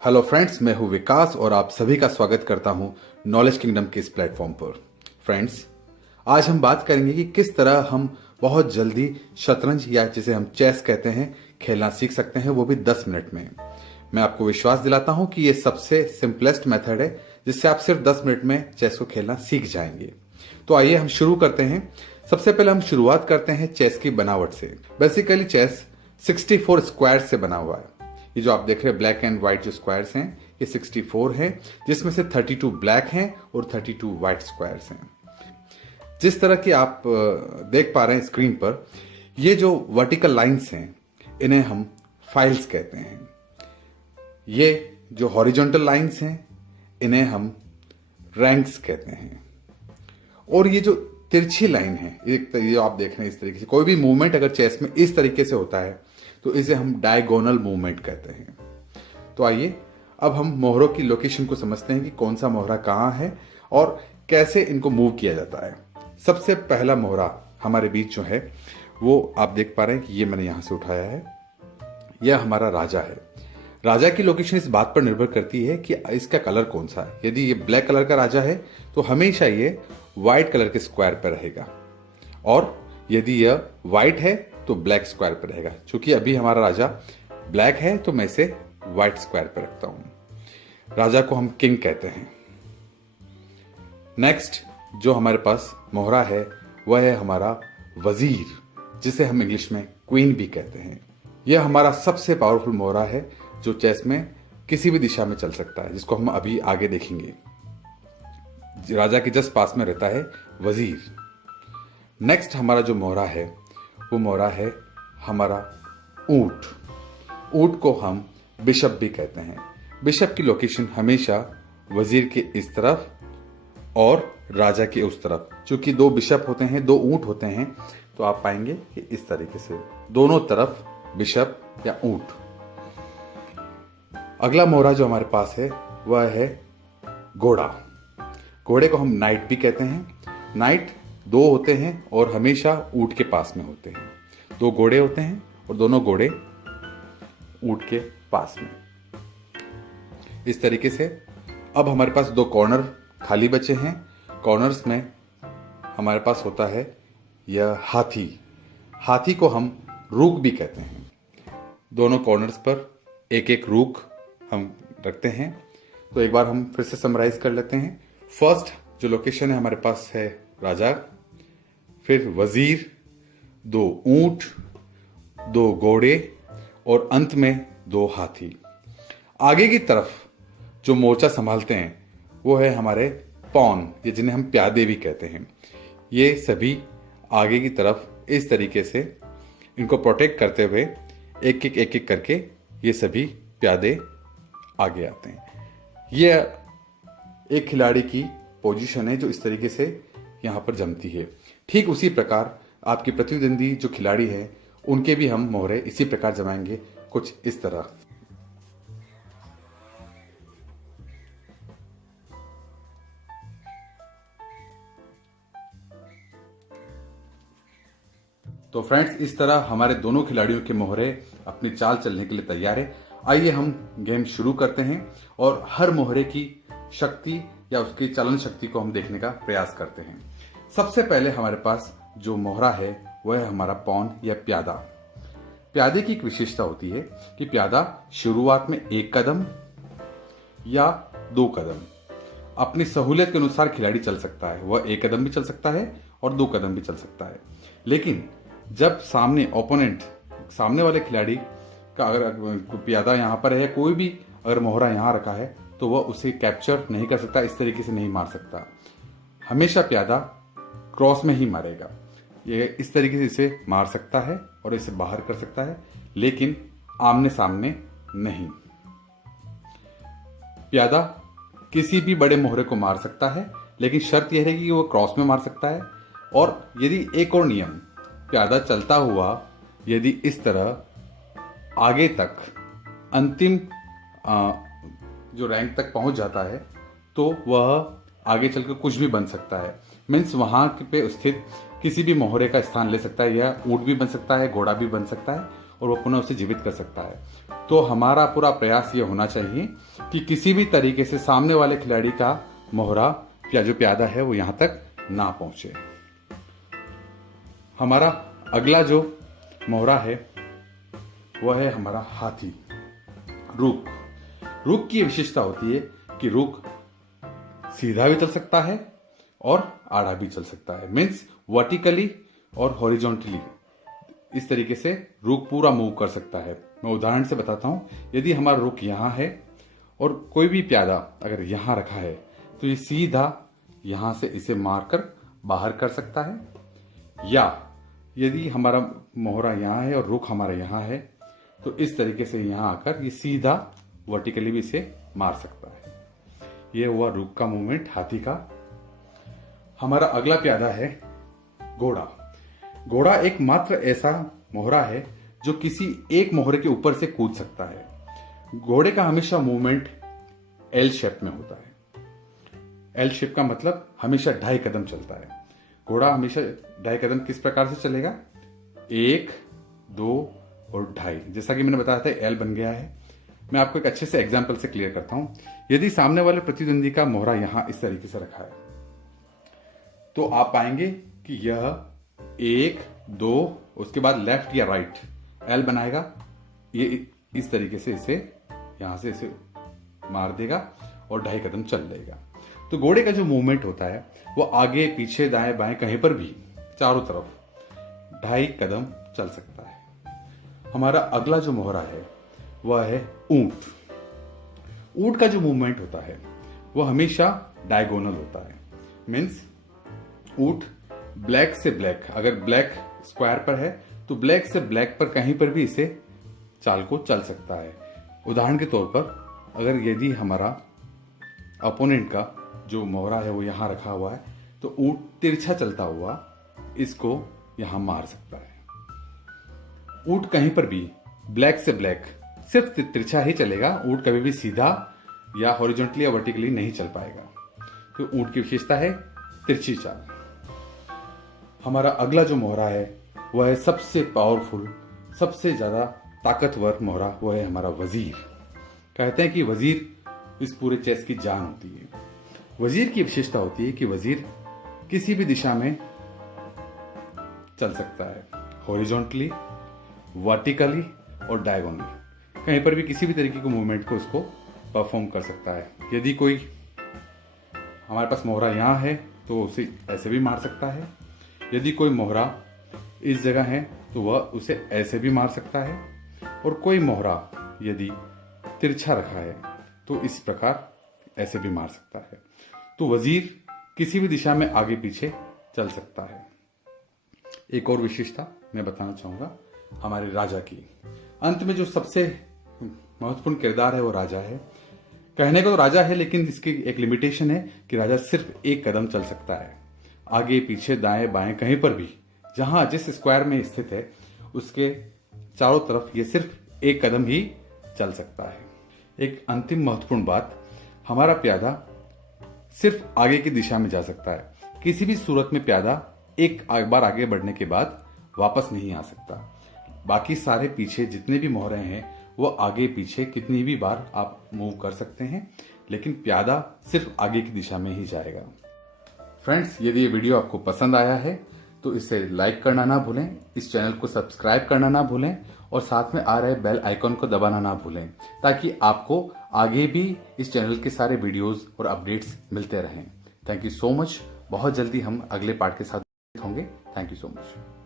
Hello friends, मैं हूं विकास और आप सभी का स्वागत करता हूं नॉलेज किंगडम के इस प्लेटफॉर्म पर। फ्रेंड्स, आज हम बात करेंगे कि किस तरह हम बहुत जल्दी शतरंज या जिसे हम चेस कहते हैं खेलना सीख सकते हैं, वो भी 10 मिनट में। मैं आपको विश्वास दिलाता हूं कि ये सबसे सिंपलेस्ट मेथड है जिससे आप सिर्फ 10 मिनट में चेस को खेलना सीख जाएंगे। तो आइए हम शुरू करते हैं। सबसे पहले हम शुरुआत करते हैं चेस की बनावट से। बेसिकली चेस 64 स्क्वायर से बना हुआ है। ये जो आप देख रहे हैं ब्लैक एंड व्हाइट जो स्क्वायर्स हैं, ये 64 हैं, जिसमें से 32 ब्लैक हैं और 32 व्हाइट स्क्वायर्स हैं। जिस तरह की आप देख पा रहे हैं स्क्रीन पर, ये जो वर्टिकल लाइंस हैं इन्हें हम फाइल्स कहते हैं। ये जो हॉरिजॉन्टल लाइंस हैं इन्हें हम रैंक्स कहते हैं। और ये जो तिरछी लाइन है, ये आप देख रहे हैं इस तरीके से, कोई भी मूवमेंट अगर चेस में इस तरीके से होता है तो इसे हम डायगोनल मूवमेंट कहते हैं। तो आइए अब हम मोहरों की लोकेशन को समझते हैं कि कौन सा मोहरा कहाँ है और कैसे इनको मूव किया जाता है। सबसे पहला मोहरा हमारे बीच जो है वो आप देख पा रहे हैं कि ये मैंने यहां से उठाया है। यह हमारा राजा है। राजा की लोकेशन इस बात पर निर्भर करती है कि इसका कलर कौन सा है। यदि ये ब्लैक कलर का राजा है तो हमेशा ये व्हाइट कलर के स्क्वायर पर रहेगा, और यदि यह व्हाइट है तो ब्लैक स्क्वायर पर रहेगा। क्योंकि अभी हमारा राजा ब्लैक है तो मैं इसे व्हाइट स्क्वायर पर रखता हूं। राजा को हम किंग कहते हैं। नेक्स्ट जो हमारे पास मोहरा है वह है हमारा वजीर, जिसे हम इंग्लिश में क्वीन भी कहते हैं। यह हमारा सबसे पावरफुल मोहरा है जो चेस में किसी भी दिशा में चल सकता है, जिसको हम अभी आगे देखेंगे। राजा के जस्ट पास में रहता है वजीर। नेक्स्ट हमारा जो मोहरा है वो मोहरा है हमारा ऊंट। ऊंट को हम बिशप भी कहते हैं। बिशप की लोकेशन हमेशा वजीर के इस तरफ और राजा के उस तरफ। चूंकि दो बिशप होते हैं, दो ऊंट होते हैं, तो आप पाएंगे कि इस तरीके से दोनों तरफ बिशप या ऊंट। अगला मोहरा जो हमारे पास है वह है घोड़ा। घोड़े को हम नाइट भी कहते हैं। नाइट दो होते हैं और हमेशा ऊंट के पास में होते हैं। दो घोड़े होते हैं और दोनों घोड़े ऊंट के पास में। इस तरीके से अब हमारे पास दो कॉर्नर खाली बचे हैं। कॉर्नर्स में हमारे पास होता है यह हाथी। हाथी को हम रूक भी कहते हैं। दोनों कॉर्नर्स पर एक एक रूक हम रखते हैं। तो एक बार हम फिर से समराइज कर लेते हैं। फर्स्ट जो लोकेशन है हमारे पास है राजा, फिर वजीर, दो ऊंट, दो घोड़े और अंत में दो हाथी। आगे की तरफ जो मोर्चा संभालते हैं वो है हमारे पॉन, ये जिन्हें हम प्यादे भी कहते हैं। ये सभी आगे की तरफ इस तरीके से इनको प्रोटेक्ट करते हुए एक एक करके ये सभी प्यादे आगे आते हैं। ये एक खिलाड़ी की पोजीशन है जो इस तरीके से यहां पर जमती है। ठीक उसी प्रकार आपके प्रतिद्वंदी जो खिलाड़ी है उनके भी हम मोहरे इसी प्रकार जमाएंगे, कुछ इस तरह। तो फ्रेंड्स, इस तरह हमारे दोनों खिलाड़ियों के मोहरे अपनी चाल चलने के लिए तैयार है। आइए हम गेम शुरू करते हैं और हर मोहरे की शक्ति या उसकी चलन शक्ति को हम देखने का प्रयास करते हैं। सबसे पहले हमारे पास जो मोहरा है वह है हमारा पॉन या प्यादा। प्यादे की एक विशेषता होती है कि प्यादा शुरुआत में एक कदम या दो कदम अपनी सहूलियत के अनुसार खिलाड़ी चल सकता है। वह एक कदम भी चल सकता है और दो कदम भी चल सकता है। लेकिन जब सामने वाले खिलाड़ी का अगर प्यादा यहां पर है, कोई भी अगर मोहरा यहां रखा है, तो वह उसे कैप्चर नहीं कर सकता, इस तरीके से नहीं मार सकता। हमेशा प्यादा क्रॉस में ही मारेगा। ये इस तरीके से इसे मार सकता है और इसे बाहर कर सकता है, लेकिन आमने सामने नहीं। प्यादा किसी भी बड़े मोहरे को मार सकता है, लेकिन शर्त यह रहेगी कि वो क्रॉस में मार सकता है। और यदि एक और नियम, प्यादा चलता हुआ यदि इस तरह आगे तक अंतिम जो रैंक तक पहुंच जाता है तो वह आगे चलकर कुछ भी बन सकता है। मीन्स वहां पे स्थित किसी भी मोहरे का स्थान ले सकता है। यह ऊंट भी बन सकता है, घोड़ा भी बन सकता है, और वो पुनः उसे जीवित कर सकता है। तो हमारा पूरा प्रयास ये होना चाहिए कि किसी भी तरीके से सामने वाले खिलाड़ी का मोहरा या जो प्यादा है वो यहां तक ना पहुंचे। हमारा अगला जो मोहरा है वह है हमारा हाथी, रुक। रुक की विशेषता होती है कि रुक सीधा भी चल सकता है और आड़ा भी चल सकता है, मीन्स वर्टिकली और हॉरिजॉन्टली। इस तरीके से रुक पूरा मूव कर सकता है। मैं उदाहरण से बताता हूं, यदि हमारा रुक यहां है और कोई भी प्यादा अगर यहां रखा है तो ये सीधा यहां से इसे मारकर बाहर कर सकता है, या यदि हमारा मोहरा यहां है और रुक हमारा यहां है तो इस तरीके से यहां आकर ये सीधा वर्टिकली भी इसे मार सकता है। ये हुआ रुक का मूवमेंट हाथी का। हमारा अगला प्यादा है घोड़ा। घोड़ा एकमात्र ऐसा मोहरा है जो किसी एक मोहरे के ऊपर से कूद सकता है। घोड़े का हमेशा मूवमेंट एल शेप में होता है। एल शेप का मतलब हमेशा 2.5 कदम चलता है। घोड़ा हमेशा 2.5 कदम किस प्रकार से चलेगा? 1, 2 और 2.5। जैसा कि मैंने बताया था एल बन गया है। मैं आपको एक अच्छे से एग्जाम्पल से क्लियर करता हूं। यदि सामने वाले प्रतिद्वंदी का मोहरा यहां इस तरीके से रखा है तो आप पाएंगे कि यह 1, 2 उसके बाद लेफ्ट या राइट एल बनाएगा। ये इस तरीके से इसे यहां से इसे मार देगा और 2.5 कदम चल लेगा। तो घोड़े का जो मूवमेंट होता है वो आगे पीछे दाएं बाएं कहीं पर भी चारों तरफ 2.5 कदम चल सकता है। हमारा अगला जो मोहरा है वह है ऊंट। ऊंट का जो मूवमेंट होता है वो हमेशा डायगोनल होता है, मीन्स ऊंट ब्लैक से ब्लैक, अगर ब्लैक स्क्वायर पर है तो ब्लैक से ब्लैक पर कहीं पर भी इसे चाल को चल सकता है। उदाहरण के तौर पर अगर यदि हमारा अपोनेंट का जो मोहरा है वो यहां रखा हुआ है तो ऊंट तिरछा चलता हुआ इसको यहां मार सकता है। ऊंट कहीं पर भी ब्लैक से ब्लैक सिर्फ तिरछा ही चलेगा, ऊंट कभी भी सीधा या हॉरिजॉन्टली या वर्टिकली नहीं चल पाएगा। तो ऊंट की विशेषता है तिरछी चाल। हमारा अगला जो मोहरा है वह है सबसे पावरफुल, सबसे ज्यादा ताकतवर मोहरा, वह है हमारा वजीर। कहते हैं कि वजीर इस पूरे चेस की जान होती है। वजीर की विशेषता होती है कि वजीर किसी भी दिशा में चल सकता है, हॉरिजॉन्टली, वर्टिकली और डायगोनली। कहीं पर भी किसी भी तरीके के मूवमेंट को उसको परफॉर्म कर सकता है। यदि कोई हमारे पास मोहरा यहां है तो उसे ऐसे भी मार सकता है, यदि कोई मोहरा इस जगह है तो वह उसे ऐसे भी मार सकता है, और कोई मोहरा यदि तिरछा रखा है तो इस प्रकार ऐसे भी मार सकता है। तो वजीर किसी भी दिशा में आगे पीछे चल सकता है। एक और विशेषता मैं बताना चाहूंगा हमारे राजा की। अंत में जो सबसे महत्वपूर्ण किरदार है वो राजा है। कहने को तो राजा है लेकिन इसकी एक लिमिटेशन है कि राजा सिर्फ 1 कदम चल सकता है, आगे पीछे दाएं बाएं कहीं पर भी, जहां जिस स्क्वायर में स्थित है उसके चारों तरफ ये सिर्फ 1 कदम ही चल सकता है। एक अंतिम महत्वपूर्ण बात, हमारा प्यादा सिर्फ आगे की दिशा में जा सकता है। किसी भी सूरत में प्यादा एक बार आगे बढ़ने के बाद वापस नहीं आ सकता। बाकी सारे पीछे जितने भी मोहरे हैं वो आगे पीछे कितनी भी बार आप मूव कर सकते हैं, लेकिन प्यादा सिर्फ आगे की दिशा में ही जाएगा। फ्रेंड्स, यदि ये वीडियो आपको पसंद आया है तो इसे लाइक करना ना भूलें, इस चैनल को सब्सक्राइब करना ना भूलें और साथ में आ रहे बेल आइकॉन को दबाना ना भूलें, ताकि आपको आगे भी इस चैनल के सारे वीडियोस और अपडेट्स मिलते रहें। Thank you so much. बहुत जल्दी हम अगले पार्ट के साथ होंगे। Thank you so much.